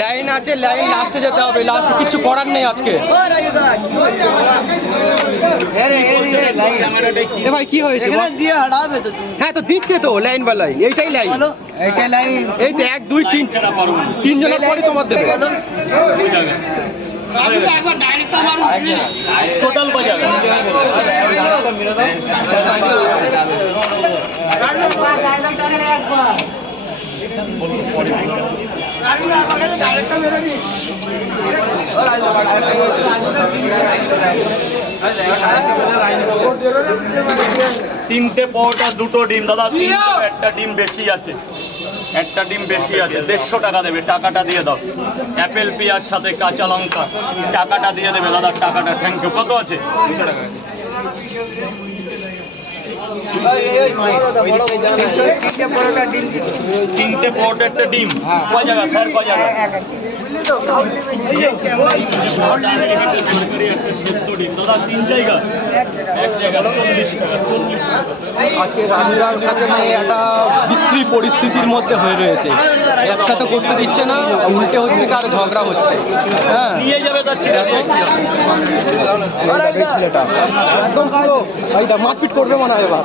Line আছে line লাস্টে যেতে হবে। লাস্টে কিছু করার নেই আজকে। এ ভাই কি হয়েছে? দিয়ে হাঁটাবে তো হ্যাঁ তো দিচ্ছে তো লাইন বা লাইন। এইটাই লাইন। এইটাই লাইন। এই তো এক দুই তিন। তিনজনের পরে তোমার দেবে। টোটাল বাজার। তিনটে পরোটা দুটো ডিম। দাদা একটা ডিম বেশি আছে। একটা ডিম বেশি আছে দেড়শো টাকা দেবে টাকাটা দিয়ে দাও। অ্যাপেল পেঁয়াজ সাথে কাঁচা লঙ্কা টাকাটা দিয়ে দেবে দাদা টাকাটা থ্যাংক ইউ কত আছে? তিনটে পরোটা একটা ডিম। কয় জায়গা? স্যার কয় জায়গা? দাদা তিন জায়গা এক জায়গা চল্লিশ টাকা চল্লিশ টাকা আজকে রাজুদার সাথে মানে একটা বিশ্রী পরিস্থিতির মধ্যে হয়ে রয়েছে। একসাথে করতে দিচ্ছে না উল্টে হচ্ছে কার ঝগড়া হচ্ছে। হ্যাঁ। নিয়ে যাবে তার ছেলেটা একদম এই দেখ, মারপিট করবে মনে হয় এবার।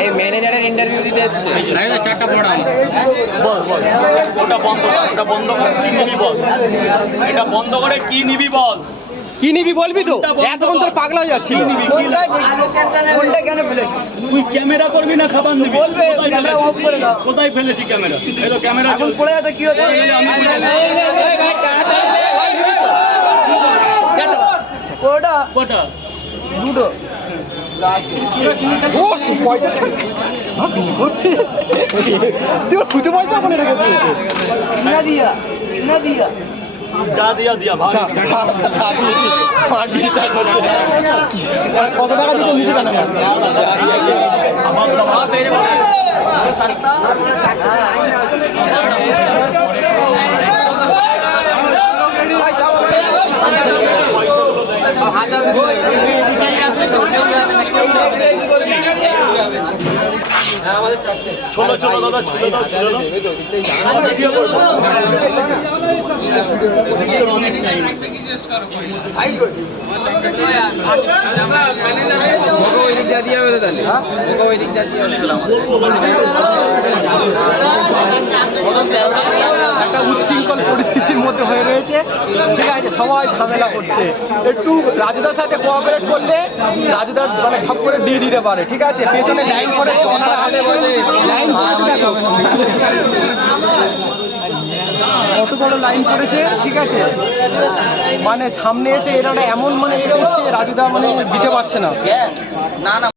এই ম্যানেজারের ইন্টারভিউ দিতে এসেছে। বল বল। ওটা বন্ধ কর, ওটা বন্ধ কর। কি নিবি বল? এটা বন্ধ করে কি নিবি বল? কি নিবি বলবি তো এতক্ষণ তোর পাগলা হয়ে যাচ্ছিল তুই ক্যামেরা করবি না খাবার নিবি বলবে, ক্যামেরা ফেলেছিস? করে দাও। কোথায় ফেলেছি ক্যামেরা এই তো ক্যামেরা এখন পড়ে যাচ্ছে কি হতো ওটা কটা দুটো ও পয়সা হচ্ছে তুই খুঁজে পয়সা ওখানে রেখে দিয়েছে না দিয়া না দিয়া যা দিয়া দিয়া ভাই যা, দিয়ে দি। পাঁচ করতে। আর কত টাকা দিত নিতে জানা না ছোলো ছোলো দাদা ছোলো দাও ছোলো দাও। ভিডিও করব ভিডিওর অনেক টাইম ওকে ওই দিক দিয়ে হবে তাহলে। ওকে ওই দিক দিয়ে হবে একটা উচ্ছৃঙ্খল পরিস্থিতির মধ্যে হয়ে রয়েছে ঠিক আছে সবাই ঝামেলা করছে। একটু রাজুদার সাথে কোঅপারেট করলে রাজুদার মানে ঝপ করে দিয়ে দিতে পারে ঠিক আছে? পেছনে লাইন আসছে। লাইন কত বড় লাইন করেছে ঠিক আছে? মানে সামনে এসে এরা এমন মানে এরা উঠছে রাজুদা মানে দিতে পারছে না। না না